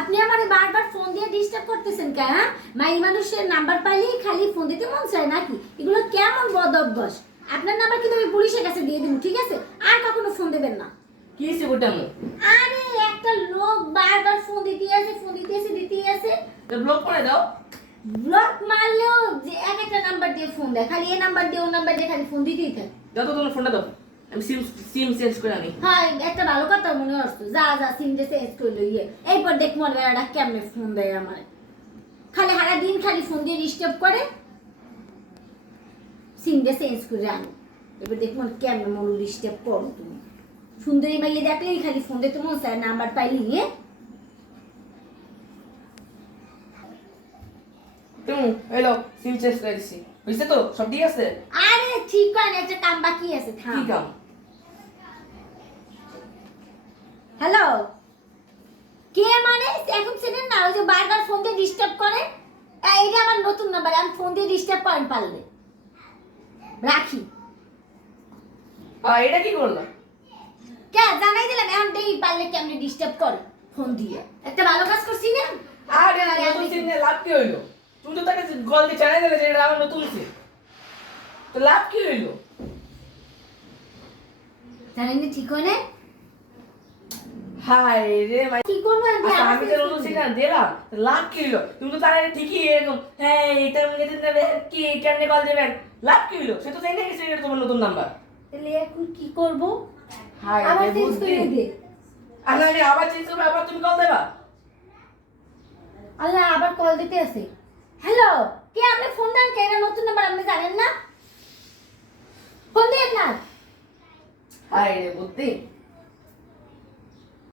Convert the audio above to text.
আপনি আমারে বারবার ফোন দিয়ে ডিস্টার্ব করতেছেন কেন হ্যাঁ? মাই মানুষের নাম্বার পাইলেই খালি ফোন দিতে মন চায় নাকি? এগুলো কেমন বদ অভ্যাস? আপনার নাম্বার কিন্তু আমি পুলিশের কাছে দিয়ে দিব ঠিক আছে? আর কখনো ফোন দেবেন না। কি হয়েছে গোটামো আরে একটা লোক বারবার ফোন দিতে আছে ফোন দিতে আছে দিতে আছে ব্লক করে দাও। ব্লক মারলেও যে এক একটা নাম্বার দিয়ে ফোন দেয় খালি এই নাম্বার দিয়ে ও নাম্বার দিয়ে খালি ফোন দিতেই থাকে। দাও তো তোমার ফোনটা দাও। আমি সিম সিম চেঞ্জ করে আনি। হ্যাঁ একটা ভালো কথা মনে হচ্ছে যা যা সিম যে চেঞ্জ করল ইয়ে। এরপর দেখ মনে বেড়াটা কেমনে ফোন দেয় আমার। খালি সারা দিন খালি ফোন দিয়ে ডিস্টার্ব করে। সিম যে চেঞ্জ করে আনো। এবার দেখ মনে কেমনে মনে ডিস্টার্ব করো তুমি। সুন্দরী মাইলে দেখলেই খালি ফোন দিতে মন চায় নাম্বার পাইলি তুমি হ্যালো সিম চেঞ্জ করে দিছি। বুঝছে তো? সব ঠিক আছে? আরে ঠিক করে একটা কাম বাকি আছে থাম। কি কাম? হ্যালো? কে মানে? এখন চেনেন না ওই যে বারবার ফোন দিয়ে ডিস্টার্ব করে? এটা আমার নতুন নাম্বার আমি ফোন দিয়ে ডিস্টার্ব করেন পারলে। রাখি। এটা কি করল? কে জানাই দিলাম এখন দেখি পারলে কেমনি ডিস্টার্ব করে ফোন দিয়ে। একটা ভালো কাজ করছি না? আরে আরে, নতুন সিম নিয়ে লাভ কি হইল? তুমি তো তাকে কল দিয়ে জানাই দিলে যে এটা আমার নতুন সিম তো লাভ কি হইল? জানেন না ঠিক হয় না? হাই রে ভাই। কি করব আমি? আচ্ছা, নতুন দিলাম। লাভ কি তুমি তো তার ঠিকই এরকম হ্যাঁ এটার মধ্যে দিন দেবে কি কেমনে কল দেবেন লাভ কি হইল সে তো জানি না গেছে এটা তোমার নতুন নাম্বার তাহলে এখন কি করব? হাই আবার চেঞ্জ করে দে। আর আমি আবার চেঞ্জ করব আবার তুমি কল দেবা? আল্লাহ আবার কল দিতে আছে। হ্যালো কে আপনি? ফোন দেন কে? এটা নতুন নাম্বার আপনি জানেন না? ফোন দিয়ে না? হাই রে বুদ্ধি।